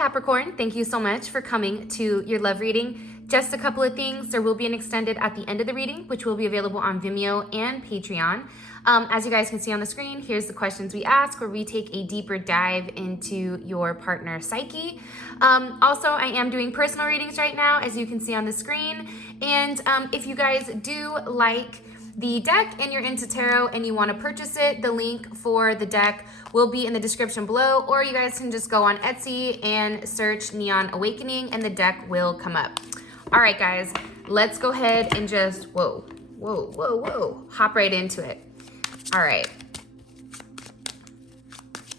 Capricorn, thank you so much for coming to your love reading. Just a couple of things. There will be an extended at the end of the reading, which will be available on Vimeo and Patreon. As you guys can see on the screen, here's the questions we ask, where we take a deeper dive into your partner's psyche. Also, I am doing personal readings right now, as you can see on the screen. And if you guys do like the deck and you're into tarot and you want to purchase it, the link for the deck will be in the description below, or you guys can just go on Etsy and search Neon Awakening and the deck will come up. All right, guys, let's go ahead and just, hop right into it. All right.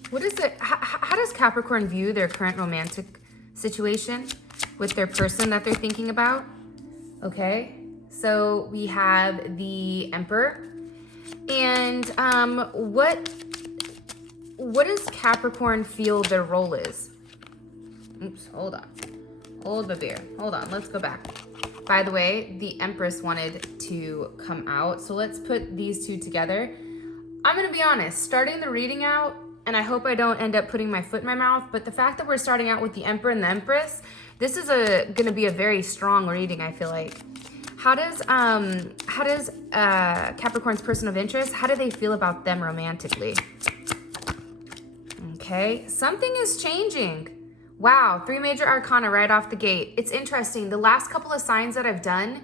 What is it? How does Capricorn view their current romantic situation with their person that they're thinking about? Okay. So we have the Emperor, and what does Capricorn feel their role is? Oops, hold on. Hold the beer. Hold on, let's go back. By the way, the Empress wanted to come out, so let's put these two together. I'm gonna be honest, starting the reading out, and I hope I don't end up putting my foot in my mouth, but the fact that we're starting out with the Emperor and the Empress, this is gonna be a very strong reading, I feel like. How does Capricorn's person of interest, how do they feel about them romantically? Okay, something is changing. Wow, 3 major arcana right off the gate. It's interesting. The last couple of signs that I've done,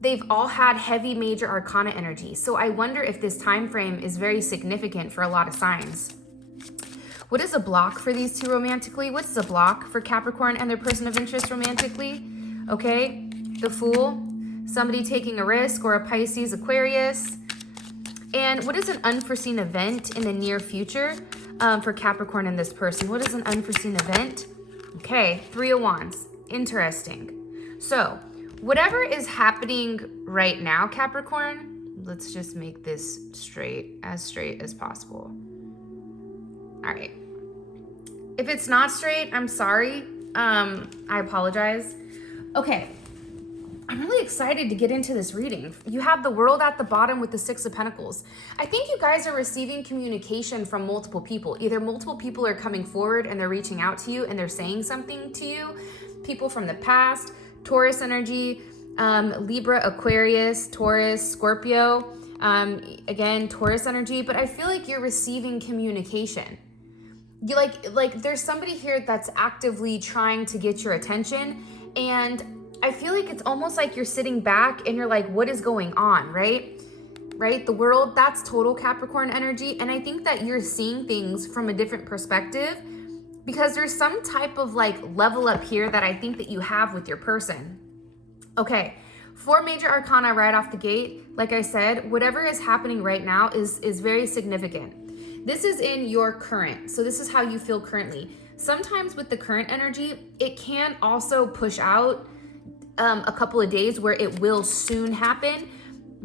they've all had heavy major arcana energy. So I wonder if this time frame is very significant for a lot of signs. What is a block for these two romantically? What's a block for Capricorn and their person of interest romantically? Okay, the Fool. Somebody taking a risk, or a Pisces, Aquarius. And what is an unforeseen event in the near future for Capricorn and this person? What is an unforeseen event? Okay, 3 of Wands. Interesting. So whatever is happening right now, Capricorn, let's just make this straight as possible. All right. If it's not straight, I'm sorry. I apologize. Okay. I'm really excited to get into this reading. You have the World at the bottom with the 6 of Pentacles. I think you guys are receiving communication from multiple people. Either multiple people are coming forward and they're reaching out to you and they're saying something to you. People from the past, Taurus energy, Libra, Aquarius, Taurus, Scorpio. Again, Taurus energy, but I feel like you're receiving communication. You like there's somebody here that's actively trying to get your attention, and I feel like it's almost like you're sitting back and you're like, what is going on, right? Right? The World, that's total Capricorn energy. And I think that you're seeing things from a different perspective because there's some type of like level up here that I think that you have with your person. Okay, 4 major arcana right off the gate. Like I said, whatever is happening right now is very significant. This is in your current. So this is how you feel currently. Sometimes with the current energy, it can also push out a couple of days where it will soon happen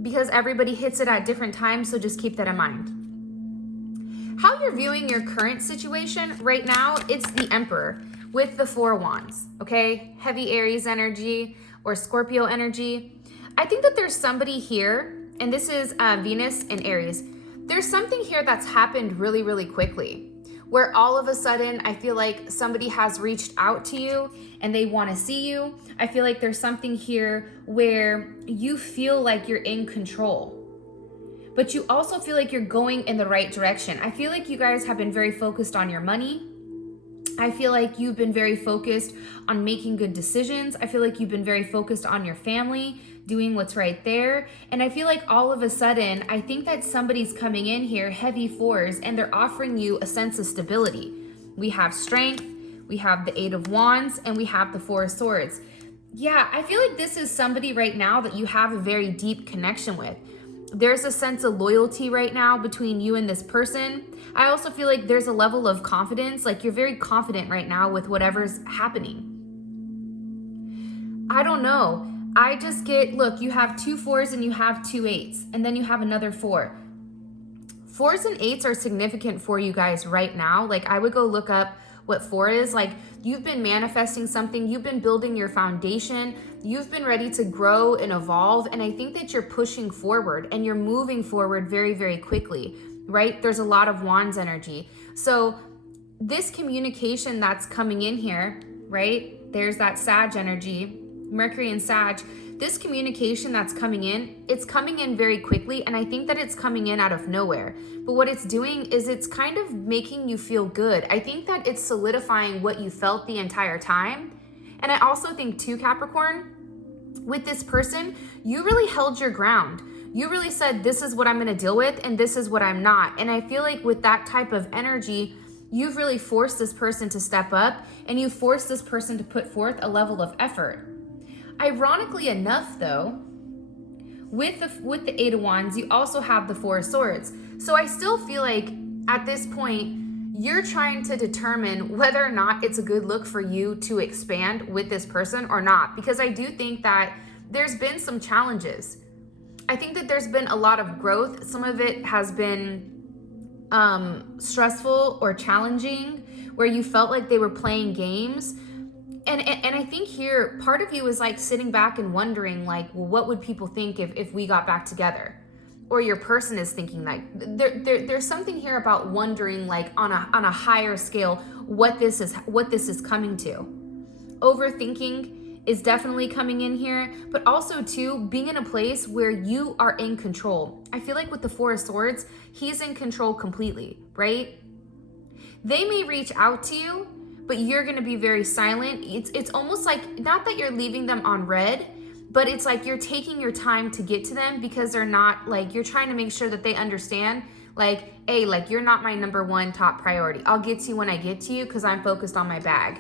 because everybody hits it at different times. So just keep that in mind. How you're viewing your current situation right now, it's the Emperor with the 4 Wands, okay? Heavy Aries energy or Scorpio energy. I think that there's somebody here, and this is Venus and Aries. There's something here that's happened really, really quickly, where all of a sudden I feel like somebody has reached out to you and they want to see you. I feel like there's something here where you feel like you're in control, but you also feel like you're going in the right direction. I feel like you guys have been very focused on your money. I feel like you've been very focused on making good decisions. I feel like you've been very focused on your family, doing what's right there. And I feel like all of a sudden, I think that somebody's coming in here, heavy 4s, and they're offering you a sense of stability. We have strength, we have the 8 of Wands, and we have the 4 of Swords. Yeah, I feel like this is somebody right now that you have a very deep connection with. There's a sense of loyalty right now between you and this person. I also feel like there's a level of confidence, like you're very confident right now with whatever's happening. I don't know. I just get, look, you have 2 4s and you have 2 8s, and then you have another 4. 4s and 8s are significant for you guys right now. Like I would go look up what 4 is. Like you've been manifesting something, you've been building your foundation, you've been ready to grow and evolve. And I think that you're pushing forward and you're moving forward very, very quickly, right? There's a lot of Wands energy. So this communication that's coming in here, right? There's that Sag energy, Mercury and Sag. This communication that's coming in, it's coming in very quickly, and I think that it's coming in out of nowhere. But what it's doing is it's kind of making you feel good. I think that it's solidifying what you felt the entire time. And I also think too, Capricorn, with this person, you really held your ground. You really said, this is what I'm going to deal with and this is what I'm not. And I feel like with that type of energy, you've really forced this person to step up, and you forced this person to put forth a level of effort. Ironically enough, though, with the Eight of Wands, you also have the Four of Swords. So I still feel like at this point, you're trying to determine whether or not it's a good look for you to expand with this person or not. Because I do think that there's been some challenges. I think that there's been a lot of growth. Some of it has been stressful or challenging, where you felt like they were playing games. And I think here, part of you is like sitting back and wondering, like, well, what would people think if we got back together? Or your person is thinking like, there's something here about wondering, like on a higher scale, what this is coming to. Overthinking is definitely coming in here, but also too, being in a place where you are in control. I feel like with the Four of Swords, he's in control completely, right? They may reach out to you, but you're going to be very silent. It's almost like, not that you're leaving them on red, but it's like you're taking your time to get to them, because they're not, like, you're trying to make sure that they understand, like, hey, like, you're not my number one top priority. I'll get to you when I get to you, because I'm focused on my bag.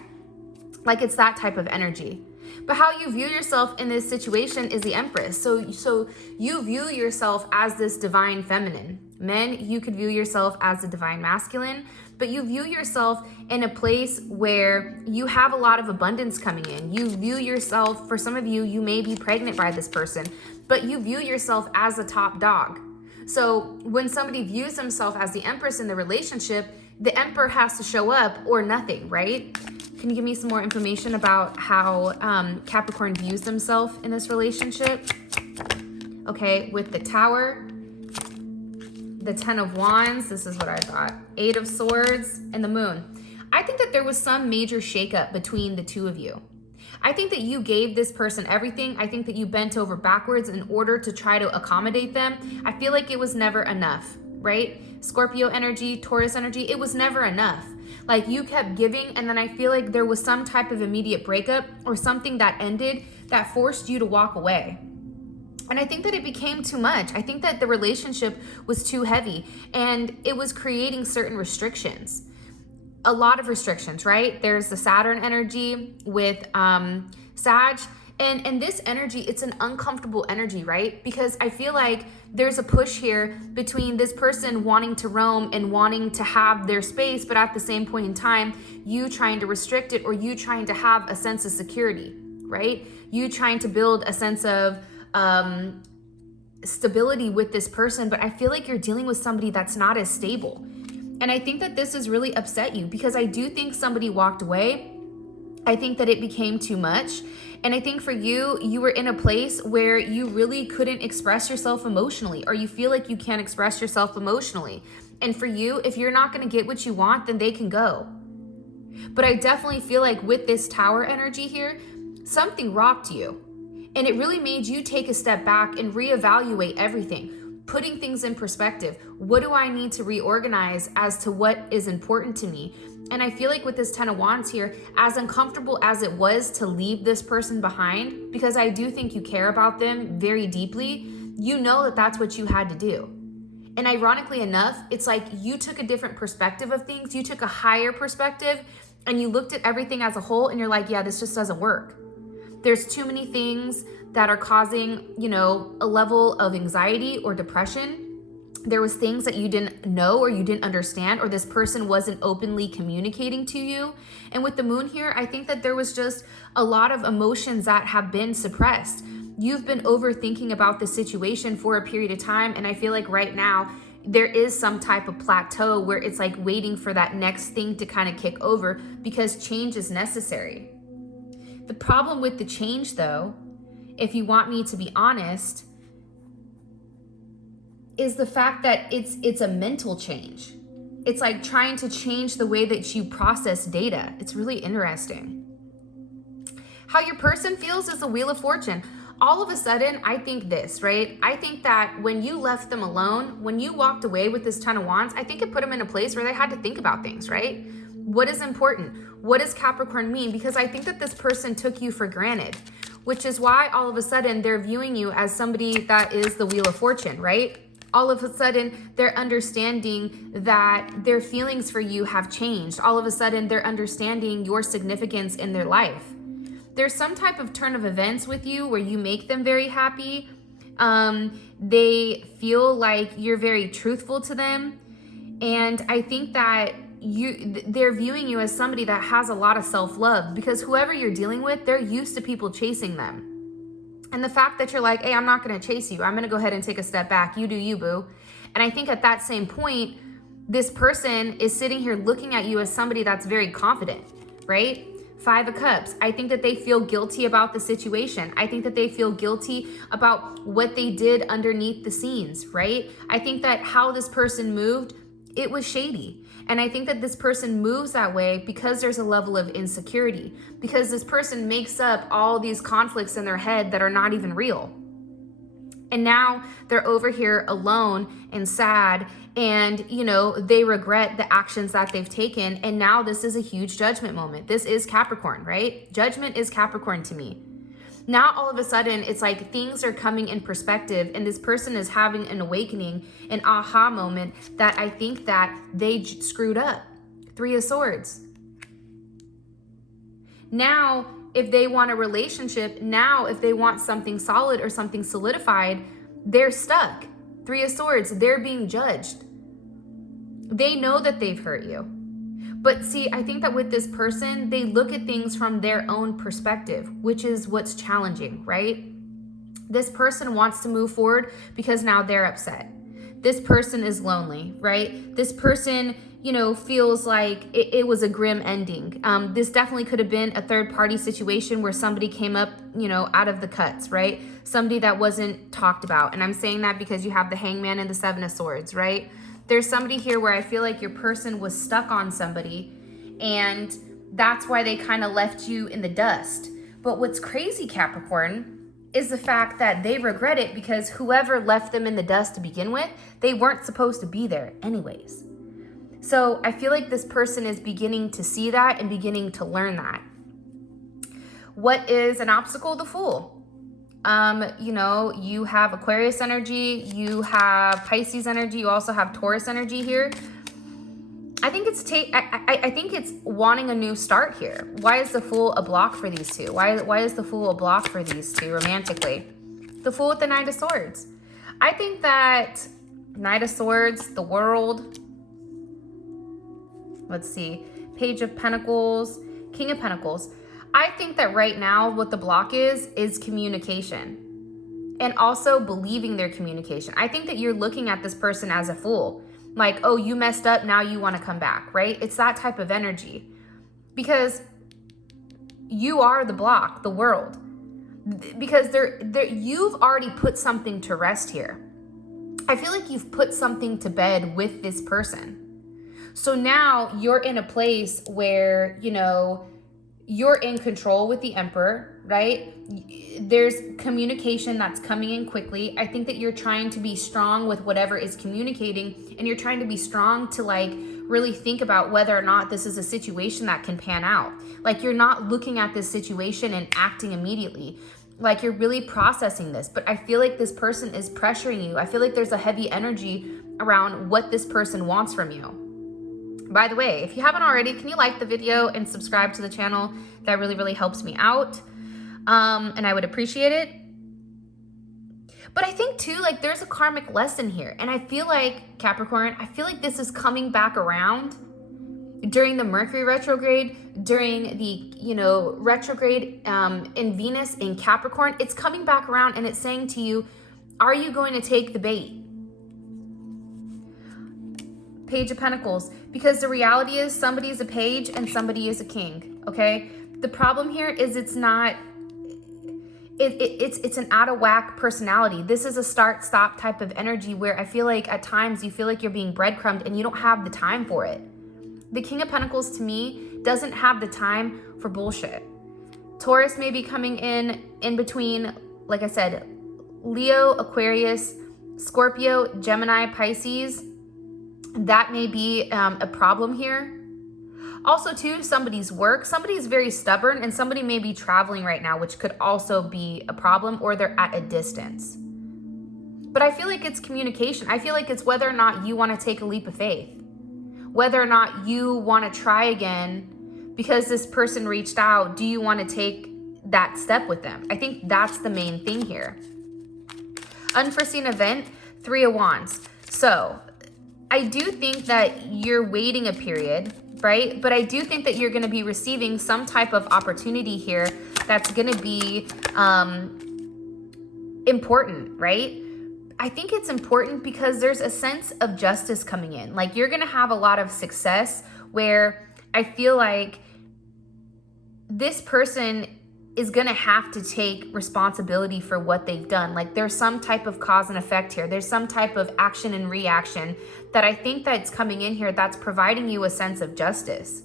Like, it's that type of energy. But how you view yourself in this situation is the Empress. So you view yourself as this divine feminine. Men, you could view yourself as the divine masculine, but you view yourself in a place where you have a lot of abundance coming in. You view yourself, for some of you, you may be pregnant by this person, but you view yourself as a top dog. So when somebody views themselves as the Empress in the relationship, the Emperor has to show up or nothing, right? Can you give me some more information about how Capricorn views themselves in this relationship? Okay, with the Tower, the Ten of Wands, this is what I thought, Eight of Swords, and the Moon. I think that there was some major shakeup between the two of you. I think that you gave this person everything. I think that you bent over backwards in order to try to accommodate them. I feel like it was never enough, right? Scorpio energy, Taurus energy, it was never enough. Like, you kept giving, and then I feel like there was some type of immediate breakup or something that ended that forced you to walk away. And I think that it became too much. I think that the relationship was too heavy, and it was creating certain restrictions. A lot of restrictions, right? There's the Saturn energy with Sag. And this energy, it's an uncomfortable energy, right? Because I feel like there's a push here between this person wanting to roam and wanting to have their space, but at the same point in time, you trying to restrict it, or you trying to have a sense of security, right? You trying to build a sense of stability with this person, but I feel like you're dealing with somebody that's not as stable. And I think that this has really upset you, because I do think somebody walked away. I think that it became too much. And I think for you, you were in a place where you really couldn't express yourself emotionally, or you feel like you can't express yourself emotionally. And for you, if you're not going to get what you want, then they can go. But I definitely feel like with this Tower energy here, something rocked you. And it really made you take a step back and reevaluate everything, putting things in perspective. What do I need to reorganize as to what is important to me? And I feel like with this Ten of Wands here, as uncomfortable as it was to leave this person behind, because I do think you care about them very deeply, you know that that's what you had to do. And ironically enough, it's like you took a different perspective of things. You took a higher perspective, and you looked at everything as a whole, and you're like, yeah, this just doesn't work. There's too many things that are causing, a level of anxiety or depression. There was things that you didn't know or you didn't understand, or this person wasn't openly communicating to you. And with the Moon here, I think that there was just a lot of emotions that have been suppressed. You've been overthinking about the situation for a period of time. And I feel like right now there is some type of plateau where it's like waiting for that next thing to kind of kick over, because change is necessary. The problem with the change, though, if you want me to be honest, is the fact that it's a mental change. it's like trying to change the way that you process data. It's really interesting. How your person feels is the Wheel of Fortune. All of a sudden, I think this, right? I think that when you left them alone, when you walked away with this Ten of Wands, I think it put them in a place where they had to think about things, right? What is important? What does Capricorn mean? Because I think that this person took you for granted, which is why all of a sudden they're viewing you as somebody that is the Wheel of Fortune, right? All of a sudden they're understanding that their feelings for you have changed. All of a sudden they're understanding your significance in their life. There's some type of turn of events with you where you make them very happy. They feel like you're very truthful to them. And I think that they're viewing you as somebody that has a lot of self-love, because whoever you're dealing with, they're used to people chasing them. And the fact that you're like, hey, I'm not going to chase you. I'm going to go ahead and take a step back. You do you, boo. And I think at that same point, this person is sitting here looking at you as somebody that's very confident, right? Five of Cups. I think that they feel guilty about the situation. I think that they feel guilty about what they did underneath the scenes, right? I think that how this person moved, it was shady. And I think that this person moves that way because there's a level of insecurity, because this person makes up all these conflicts in their head that are not even real. And now they're over here alone and sad, and they regret the actions that they've taken. And now this is a huge judgment moment. This is Capricorn, right? Judgment is Capricorn to me. Now all of a sudden it's like things are coming in perspective, and this person is having an awakening, an aha moment that I think that they screwed up. Three of Swords. Now, if they want a relationship, now if they want something solid or something solidified, they're stuck. Three of Swords, they're being judged. They know that they've hurt you. But see, I think that with this person, they look at things from their own perspective, which is what's challenging, right? This person wants to move forward because now they're upset. This person is lonely, right? This person, feels like it was a grim ending. This definitely could have been a third party situation where somebody came up, out of the cuts, right? Somebody that wasn't talked about. And I'm saying that because you have the Hangman and the Seven of Swords, right? There's somebody here where I feel like your person was stuck on somebody, and that's why they kind of left you in the dust. But what's crazy, Capricorn, is the fact that they regret it, because whoever left them in the dust to begin with, they weren't supposed to be there anyways. So I feel like this person is beginning to see that and beginning to learn that. What is an obstacle? The Fool. You have Aquarius energy, you have Pisces energy, you also have Taurus energy here. I think it's I think it's wanting a new start here. Why is the Fool a block for these two? Why is the Fool a block for these two romantically? The Fool with the Knight of Swords. I think that Knight of Swords, the World, let's see, Page of Pentacles, King of Pentacles. I think that right now what the block is communication, and also believing their communication. I think that you're looking at this person as a fool. Like, oh, you messed up, now you want to come back, right? It's that type of energy, because you are the block, the World, because you've already put something to rest here. I feel like you've put something to bed with this person. So now you're in a place where, you're in control with the Emperor, right? There's communication that's coming in quickly. I think that you're trying to be strong with whatever is communicating, and you're trying to be strong to really think about whether or not this is a situation that can pan out. Like, you're not looking at this situation and acting immediately. Like, you're really processing this. But I feel like this person is pressuring you. I feel like there's a heavy energy around what this person wants from you. By the way, if you haven't already, can you like the video and subscribe to the channel? That really, really helps me out. And I would appreciate it. But I think too, there's a karmic lesson here. And I feel like, Capricorn, I feel like this is coming back around during the Mercury retrograde, during the, retrograde in Venus in Capricorn. It's coming back around, and it's saying to you, are you going to take the bait? Page of Pentacles, because the reality is somebody is a page and somebody is a king, okay? The problem here is it's not it's an out of whack personality. This is a start stop type of energy where I feel like at times you feel like you're being breadcrumbed and you don't have the time for it. The King of Pentacles to me doesn't have the time for bullshit. Taurus may be coming in between, like I said, Leo, Aquarius, Scorpio, Gemini, Pisces. That may be a problem here. Also, too, somebody's work. Somebody's very stubborn and somebody may be traveling right now, which could also be a problem, or they're at a distance. But I feel like it's communication. I feel like it's whether or not you want to take a leap of faith, whether or not you want to try again because this person reached out. Do you want to take that step with them? I think that's the main thing here. Unforeseen event, 3 of Wands. So I do think that you're waiting a period, right? But I do think that you're going to be receiving some type of opportunity here that's going to be important, right? I think it's important because there's a sense of justice coming in. Like you're going to have a lot of success where I feel like this person is going to have to take responsibility for what they've done. Like there's some type of cause and effect here. There's some type of action and reaction that I think that's coming in here that's providing you a sense of justice.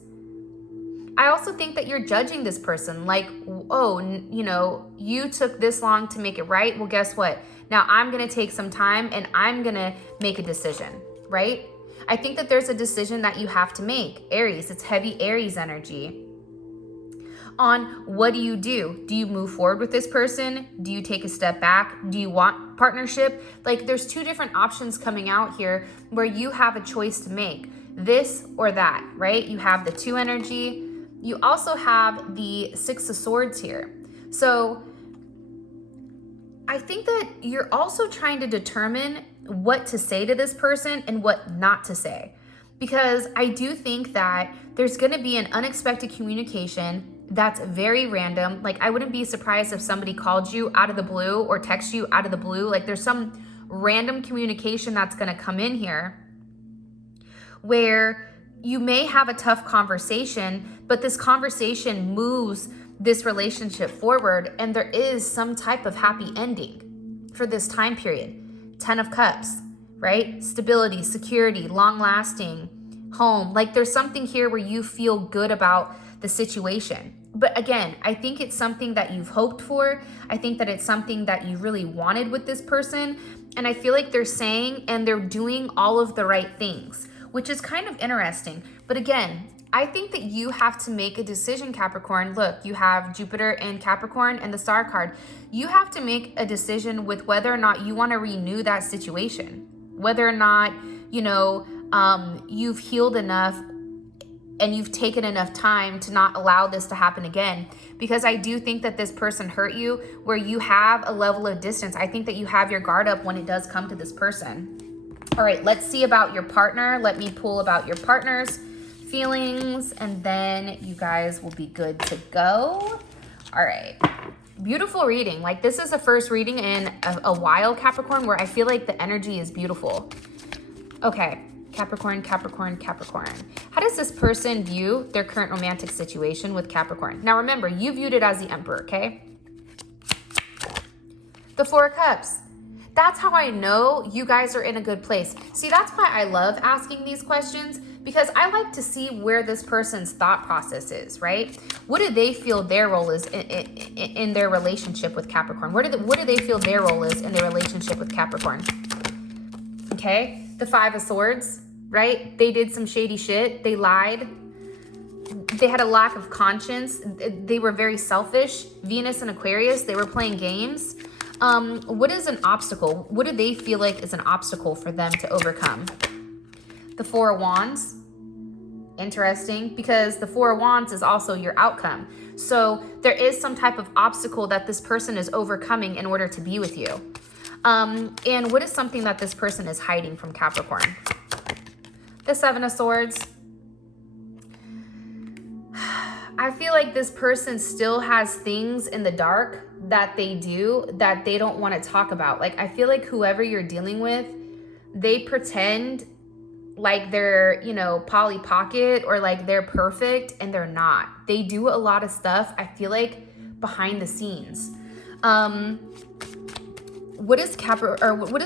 I also think that you're judging this person like, oh, you know, you took this long to make it right. Well, guess what? Now I'm going to take some time and I'm going to make a decision, right? I think that there's a decision that you have to make. Aries, it's heavy Aries energy. On what do? Do you move forward with this person? Do you take a step back? Do you want partnership? Like there's two different options coming out here where you have a choice to make, this or that, right? You have the 2 energy. You also have the 6 of Swords here. So I think that you're also trying to determine what to say to this person and what not to say. Because I do think that there's going to be an unexpected communication that's very random. Like I wouldn't be surprised if somebody called you out of the blue or texted you out of the blue. Like there's some random communication that's going to come in here where you may have a tough conversation, but this conversation moves this relationship forward and there is some type of happy ending for this time period. 10 of Cups, right? Stability, security, long lasting, home. Like there's something here where you feel good about the situation. But again, I think it's something that you've hoped for. I think that it's something that you really wanted with this person. And I feel like they're saying and they're doing all of the right things, which is kind of interesting. But again, I think that you have to make a decision, Capricorn. Look, you have Jupiter and Capricorn and the Star card. You have to make a decision with whether or not you want to renew that situation, whether or not, you know, you've healed enough and you've taken enough time to not allow this to happen again. Because I do think that this person hurt you where you have a level of distance. I think that you have your guard up when it does come to this person. All right, let's see about your partner. Let me pull about your partner's feelings and then you guys will be good to go. All right, beautiful reading. Like this is the first reading in a while, Capricorn, where I feel like the energy is beautiful. Okay. Capricorn, Capricorn, Capricorn. How does this person view their current romantic situation with Capricorn? Now remember, you viewed it as the Emperor, okay? The 4 of Cups. That's how I know you guys are in a good place. See, that's why I love asking these questions because I like to see where this person's thought process is, right? What do they feel their role is in their relationship with Capricorn? What do they feel their role is in their relationship with Capricorn? Okay, the 5 of Swords, right? They did some shady shit. They lied. They had a lack of conscience. They were very selfish. Venus and Aquarius, they were playing games. What is an obstacle? What do they feel like is an obstacle for them to overcome? The 4 of Wands. Interesting, because the 4 of Wands is also your outcome. So there is some type of obstacle that this person is overcoming in order to be with you. And what is something that this person is hiding from Capricorn? The 7 of Swords. I feel like this person still has things in the dark that they do that they don't want to talk about. Like, I feel like whoever you're dealing with, they pretend like they're, you know, Polly Pocket or like they're perfect and they're not. They do a lot of stuff, I feel like, behind the scenes. What does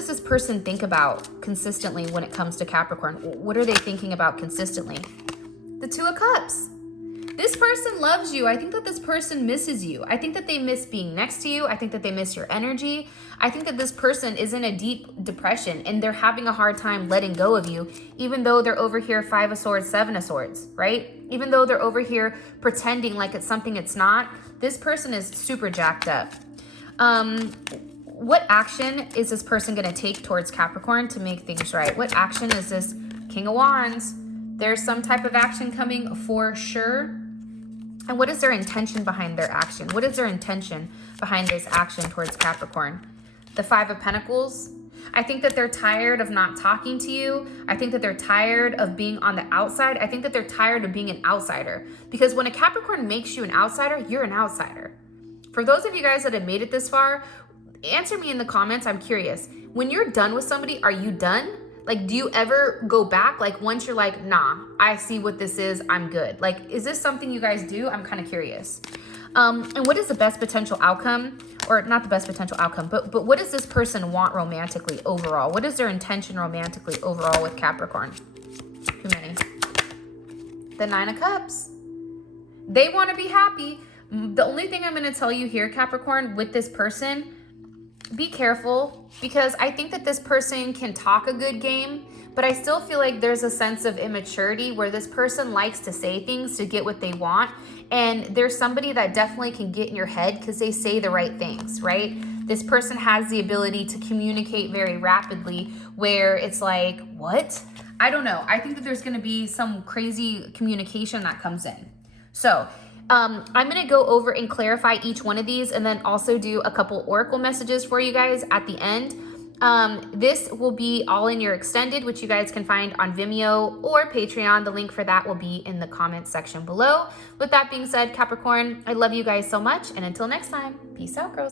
this person think about consistently when it comes to Capricorn? What are they thinking about consistently? The Two of Cups. This person loves you. I think that this person misses you. I think that they miss being next to you. I think that they miss your energy. I think that this person is in a deep depression and they're having a hard time letting go of you, even though they're over here 5 of Swords, 7 of Swords, right? Even though they're over here pretending like it's something it's not, this person is super jacked up. What action is this person going to take towards Capricorn to make things right? What action is this King of Wands? There's some type of action coming for sure. And what is their intention behind their action? What is their intention behind this action towards Capricorn? The 5 of Pentacles. I think that they're tired of not talking to you. I think that they're tired of being on the outside. I think that they're tired of being an outsider. Because when a Capricorn makes you an outsider, you're an outsider. For those of you guys that have made it this far, answer me in the comments. I'm curious. When you're done with somebody, are you done? Like, do you ever go back? Like, once you're like, nah, I see what this is, I'm good. Like, is this something you guys do? I'm kind of curious. And what is the best potential outcome? Or not the best potential outcome, but what does this person want romantically overall? What is their intention romantically overall with Capricorn? Too many. The 9 of Cups. They want to be happy. The only thing I'm going to tell you here, Capricorn, with this person, be careful, because I think that this person can talk a good game, but I still feel like there's a sense of immaturity where this person likes to say things to get what they want. And there's somebody that definitely can get in your head because they say the right things, right? This person has the ability to communicate very rapidly where it's like, what? I don't know. I think that there's going to be some crazy communication that comes in. So I'm going to go over and clarify each one of these and then also do a couple oracle messages for you guys at the end. This will be all in your extended, which you guys can find on Vimeo or Patreon. The link for that will be in the comments section below. With that being said, Capricorn, I love you guys so much. And until next time, peace out, girls.